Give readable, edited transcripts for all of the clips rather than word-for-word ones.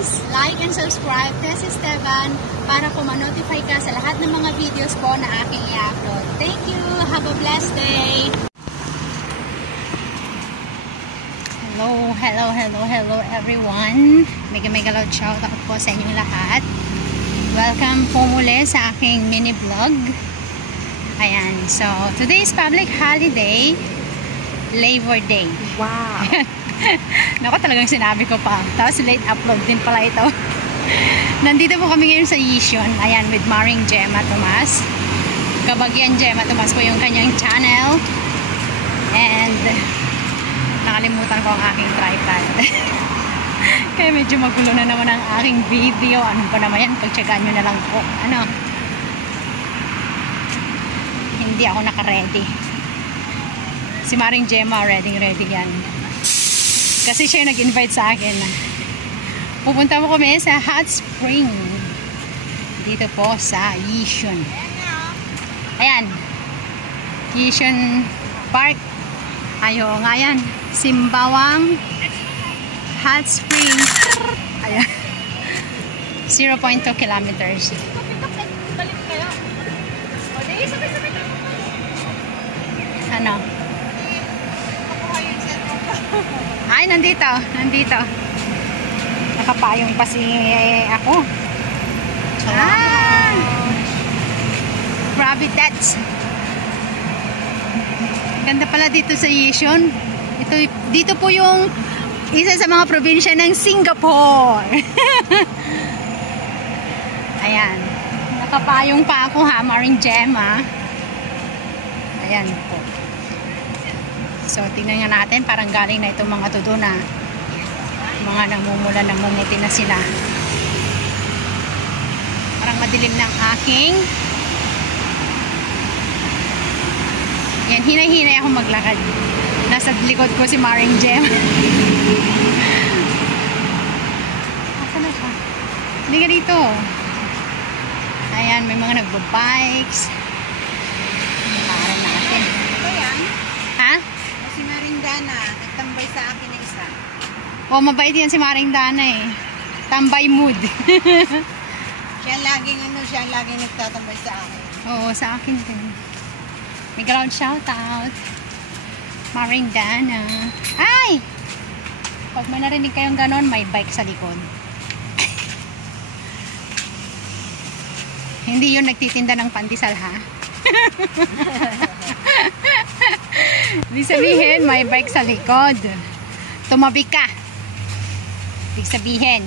please like and subscribe Tess Esteban para po ma-notify ka sa lahat ng mga videos po na aking i-upload. Thank you! Have a blessed day! Hello everyone! Mega loud shoutout po sa inyong lahat. Welcome po muli sa aking mini vlog. Ayan, so today is public holiday, Labor Day. Wow! Naku, talagang sinabi ko pa. Tapos late upload din pala ito. Nandito po kami ngayon sa Yishun. Ayan, with Maring Gemma Tomas. Kabagyan Gemma Tomas po yung kanyang channel. And nakalimutan ko ang aking tripod. Kaya medyo magulo na naman ang aking video. Ano pa naman yan? Pagtsagaan nyo na lang po. Ano? Hindi ako naka-ready. Si Maring Gemma, ready yan. Kasi siya nag-invite sa akin. Pupunta mo kami sa hot spring. Dito po sa Yishun. Ayan. Yishun Park. Ayo nga yan. Simbawang hot spring. Ayan. 0.2 kilometers. Ano? Ay, nandito. Nakapayong pa si ako. Ah! Grabe that's. Ganda pala dito sa Yishun. Dito po yung isa sa mga probinsya ng Singapore. Ayan. Nakapayong pa ako ha, Maring Gemma. Ayan po. So, tingnan nga natin, parang galing na itong mga tudo na mga namumula, namumuti na sila. Parang madilim ng aking. Yan, hinay-hinay ako maglakad. Nasa likod ko si Maring Gem. Asa na siya? Hindi ka dito. Ayan, may mga nagbabikes. Parang natin. Ito yan? Ha? Si Maring Dana, nagtambay sa akin na isa. Oh, mabait yan si Maring Dana eh. Tambay mood. Siya laging nagtatambay sa akin. Oo, sa akin din. May ground shoutout. Maring Dana. Ay! Pag may narinig kayong ganon, may bike sa likod. Hindi yun nagtitinda ng pandesal ha? Ibig sabihin, may bike sa likod. Tumabi ka. Ibig sabihin,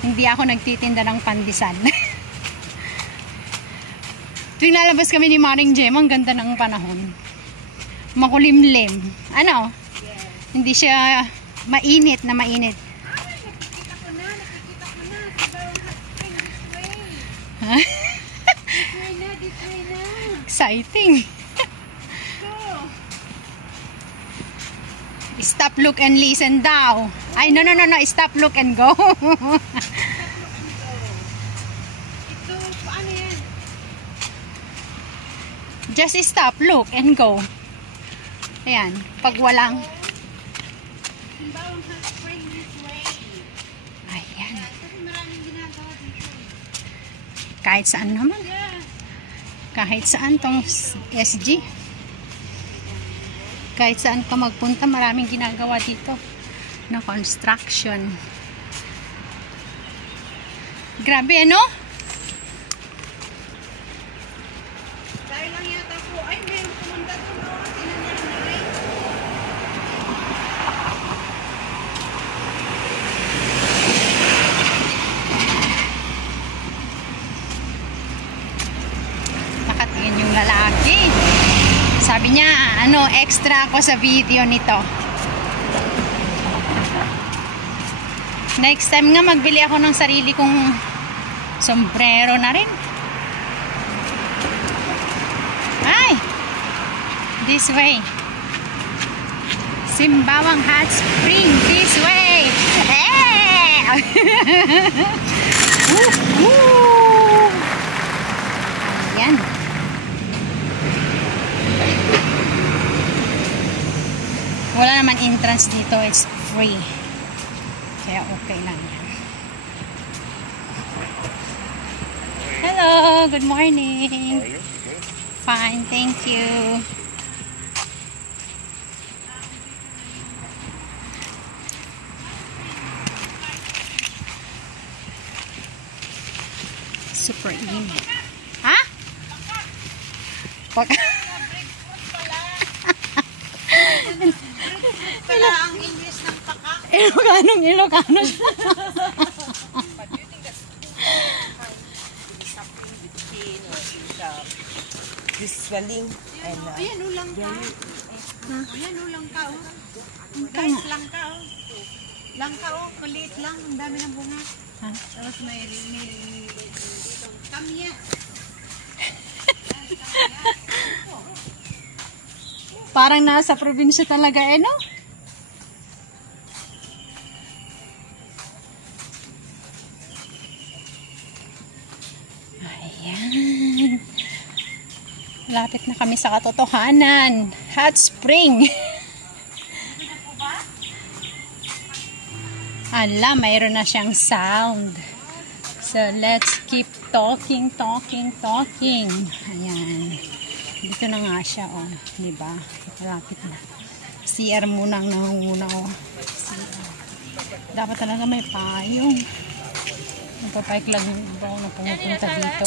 hindi ako nagtitinda ng pandesal. Tuwing lalabas kami ni Maring Gem, ang ganda ng panahon. Makulimlim. Ano? Yes. Hindi siya mainit na mainit. Ay, nakikita ko na. Simbawang hot spring, this way. Ha? This way na. Exciting. Go. Stop, look, and listen daw. Ay, no. Stop, look, and go. Ito, paano yan? Just stop, look, and go. Ayan. Pag walang... Simbawang hot spring, this way. Ayan. Kasi maraming ginagawa dito. Kahit saan naman. Yeah. Kahit saan tong SG. Kahit saan ka magpunta, maraming ginagawa dito na construction. Grabe, ano? Dahil lang yata po, ay, meron pumunta doon. Tinan niya na rin. Nakatingin yung lalaki. Sabi niya, ano, extra ako sa video nito. Next time nga, magbili ako ng sarili kong sombrero na rin. Ay! This way. Simbawang hot spring. This way. Eh! Woo! Ayan. Wala naman entrance dito, it's free. Kaya okay lang yan. Hello, good morning. Fine, thank you. Super init. Ha? Pag Pala ang English ng paka. Ilocano siya. This swelling and Ayan, ulang ka. Ayan, ulang ka, oh. Guys, lang ka, oh. Lang ka, oh. Kulit lang. Ang dami ng bunga. Ha? Tapos may kamya. Parang nasa probinsya talaga eh, no? Ayan. Lapit na kami sa katotohanan. Hot spring. Ala, mayroon na siyang sound. So, let's keep talking. Ayan. Dito na nga siya, oh. Diba? Malapit na. CR muna ang nangunguna, oh. CR. Dapat talaga may payong. Nagpapike lang ba ako na pumupunta dito.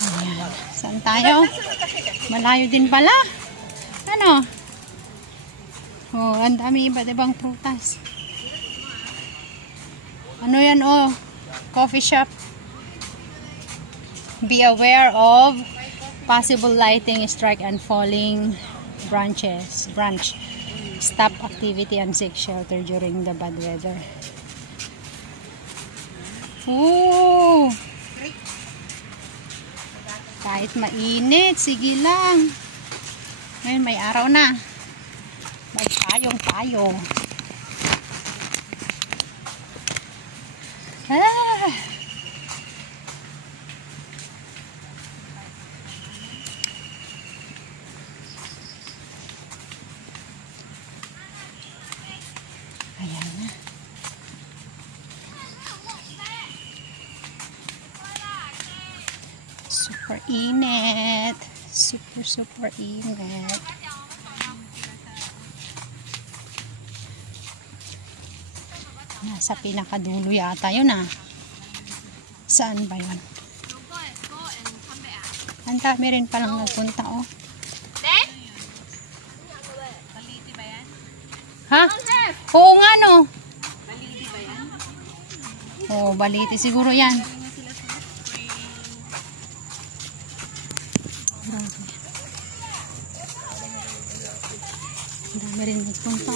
Ayan. Saan tayo? Malayo din pala. Ano? Oh, ang dami iba't ibang prutas. Ano yan, oh? Coffee shop. Be aware of possible lighting, strike and falling branch. Stop activity and seek shelter during the bad weather. Ooh! Kahit mainit, sige lang. Ngayon may araw na. Magpayong-payong. Ah! Ayan na. Super init. Super init. Nasa pinakadulo yata yun ah. Saan ba yun? Ang dami rin palang nagpunta oh. Ha? Oo nga no. Oh, Baliti siguro yan. Grabe. Ang dami rin nagpunta.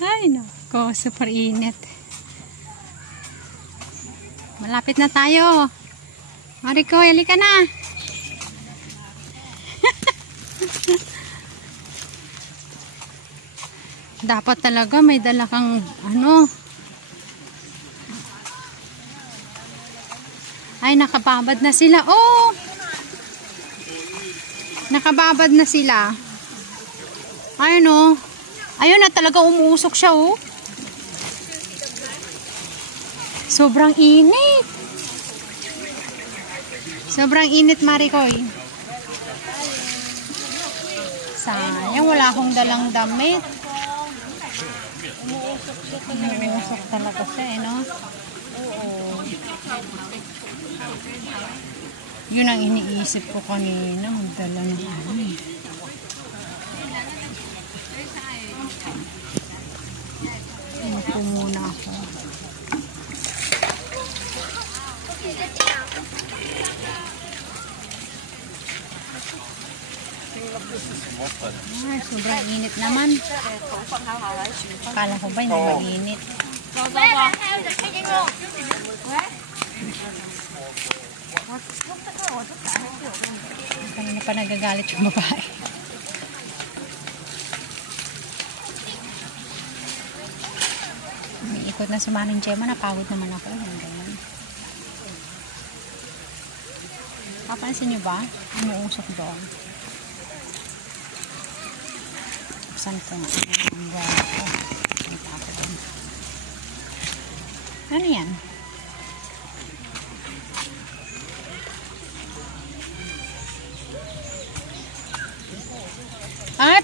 Ay nako, super init. Malapit na tayo. Mariko, halika na. Dapat talaga may dala kang ano. Ay, nakababad na sila. Oh! Nakababad na sila. Ayun oh. Ayun na talaga umuusok siya oh. Sobrang init. Sobrang init, Marikoy. Sayang, wala akong dalang damit. Umuusok talaga siya eh, no? Oo. Yun ang iniisip ko kanina. Magdala ng ano eh. Upo muna ako. Ay, sobrang init naman. Akala ko ba hindi mag-init? Kanina pa nagagalit yung babae. Umiikot na si Maring Gemma. Napagod naman ako. Ganyan. Papansin nyo ba? Umuusok doon. buksan ko. Umbrella ko. Ano yan?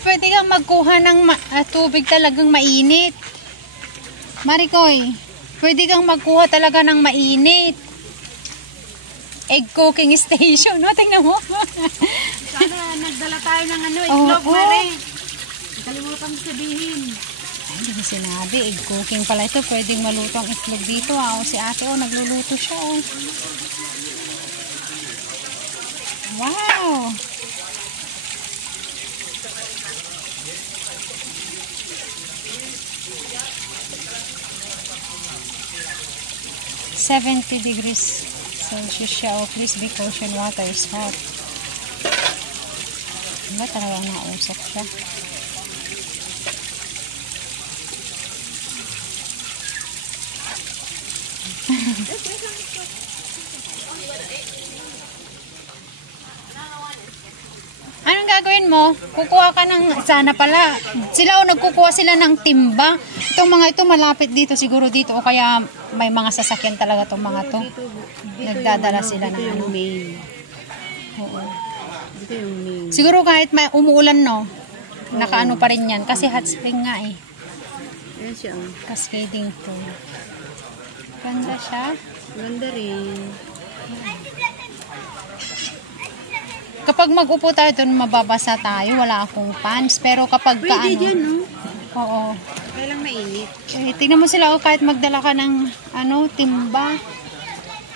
Pwede kang magkuha ng tubig talagang mainit. Marikoy, pwede kang magkuha talaga ng mainit. Egg cooking station, no? Tingnan mo. Sana nagdala tayo ng itlog, Mare. Kalimutan mo sabihin. Ay, hindi ko sinabi. Egg cooking pala ito. Pwedeng maluto ang itlog dito. O, si ate, nagluluto siya. Wow! 70 degrees Celsius siya. Oh, please be cautious, water is hot. Diba talagang nausok siya? Anong gagawin mo? Kukuha ka ng, sana pala, nagkukuha sila ng timba. Itong mga ito malapit dito, siguro dito, o kaya may mga sasakyan talaga itong mga to. Nagdadala sila ng ano. Oo. Siguro kahit may umuulan, no? Nakaano pa rin yan. Kasi hot spring nga eh. Ayan siya. Cascading pool. Ganda siya. Ganda rin. Kapag mag-upo tayo doon, mababasa tayo. Wala akong pants. Pero kapag Pwede kaano... dyan, no? Oo. Kaya lang mainit. Eh, tingnan mo sila, kahit magdala ka ng timba.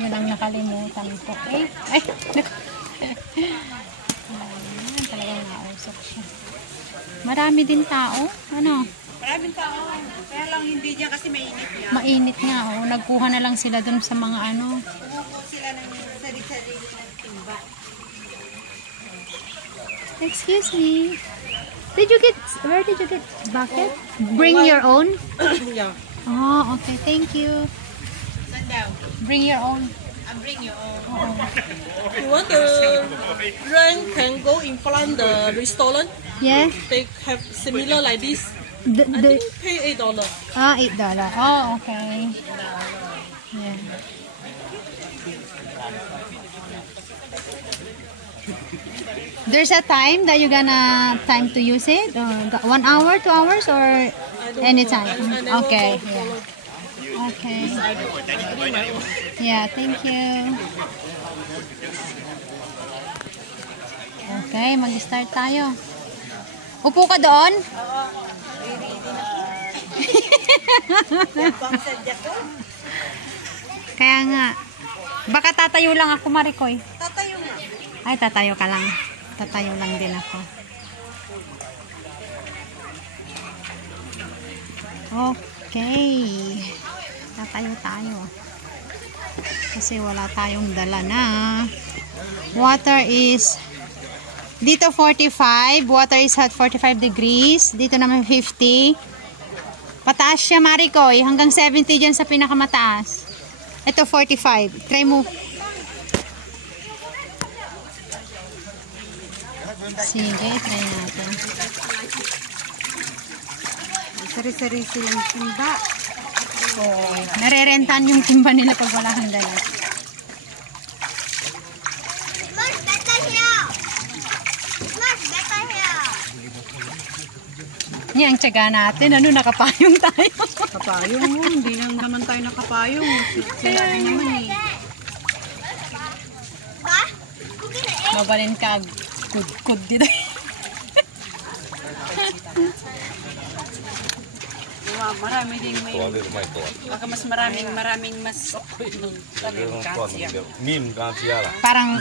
Yun ang nakalimutan ko. Ay, talagang nausok siya. Marami din tao. Ano? Maraming tao. Kaya lang hindi dyan kasi mainit niya. Mainit nga. Oh. Nagkuha na lang sila doon sa mga ano. Kumukuha sila ng sarili-sarili ng timba. Excuse me. Where did you get bucket? Bring your own? Yeah. Oh, okay. Thank you. Saan daw? Bring your own. Bring your own. You want the rent can go in front the restaurant? Yeah. They have similar like this. I think pay $8. $8. Oh, okay. Yeah. There's a time that you're gonna time to use it? 1 hour, 2 hours, or anytime? Okay. Yeah. Okay. Yeah, thank you. Okay, mag-start tayo. Upo ka doon? Kaya nga. Baka tatayo lang ako, Marikoy. Tatayo nga. Ay, tatayo ka lang. Tatayo lang din ako. Okay. Tatayo tayo. Kasi wala tayong dala na. Water is dito 45. Water is hot 45 degrees. Dito naman 50. Pataas siya, Marikoy. Hanggang 70 dyan sa pinakamataas. Ito 45. Try mo. Sige, try natin. Sari-sari silang timba. Oh, narerentahan yung timba nila pag wala kang dala. Yan ang tiyaga natin. Ano, nakapayong tayo. Kapayong mo. Hindi naman tayo nakapayong. Sila rin naman eh. Mabalin ka. Kud dito. Marami din may... Baka mas maraming mas... Meme 刚接了。 Parang